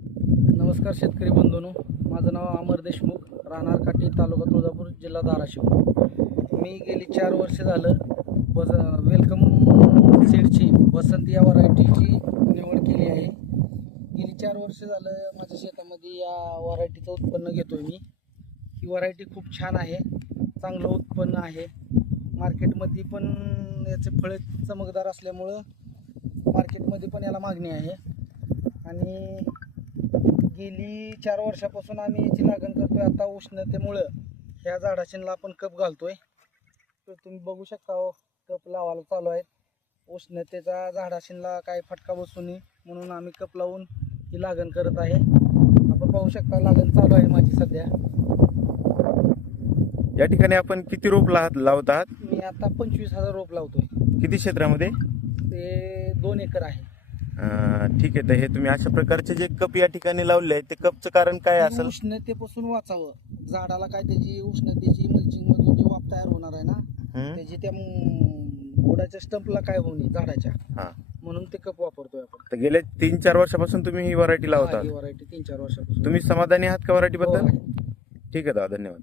नमस्कार शेतकरी बंधूंनो, माझं नाव अमर देशमुख, राहणार काटी, तालुका तुळजापूर, जिल्हा धाराशिव. मी गेली 4 वर्ष झालं वेलकम सीडची बसंत या व्हरायटीची निवड केली आहे. गेली 4 वर्ष झालं माझ्या शेतामध्ये या व्हरायटीचं उत्पन्न घेतोय मी. ही व्हरायटी खूप छान आहे, चांगलं उत्पन्न आहे. मार्केटमध्ये पण याचे फळे चमकदार असल्यामुळं मार्केटमध्ये पण याला मागणी आहे. आणि गेली 4 वर्षापासून आम्ही याची लागण करतोय. आता उष्णतेमुळं ह्या झाडाशीला आपण कप घालतोय, तर तुम्ही बघू शकता कप लावायला चालू आहेत. उष्णतेचा झाडाशीला काय फटका बसू नये म्हणून आम्ही कप लावून ही लागण करत आहे. आपण पाहू शकता लागण चालू आहे माझी सध्या. या ठिकाणी आपण किती रोप लावत आहात? मी आता 25,000 रोप लावतोय. किती क्षेत्रामध्ये? ते 2 एकर आहे. ठीक आहे. तर हे तुम्ही अशा प्रकारचे जे कप या ठिकाणी लावले आहेत, ते कपचं कारण काय असेल? उष्णतेपासून वाचावं, झाडाला काय त्याची उष्णतेची मल्चिंग मधून जी वाफ तयार होणार आहे ना, त्याची त्या बुडाच्या स्टंपला काय होऊ नये झाडाच्या, म्हणून ते कप वापरतोय आपण. तर गेल्या 3-4 वर्षापासून तुम्ही ही व्हरायटी लावता? ही व्हरायटी 3-4 वर्षापासून. तुम्ही समाधानी आहात का व्हरायटी बद्दल? हो. ठीक आहे दादा, धन्यवाद.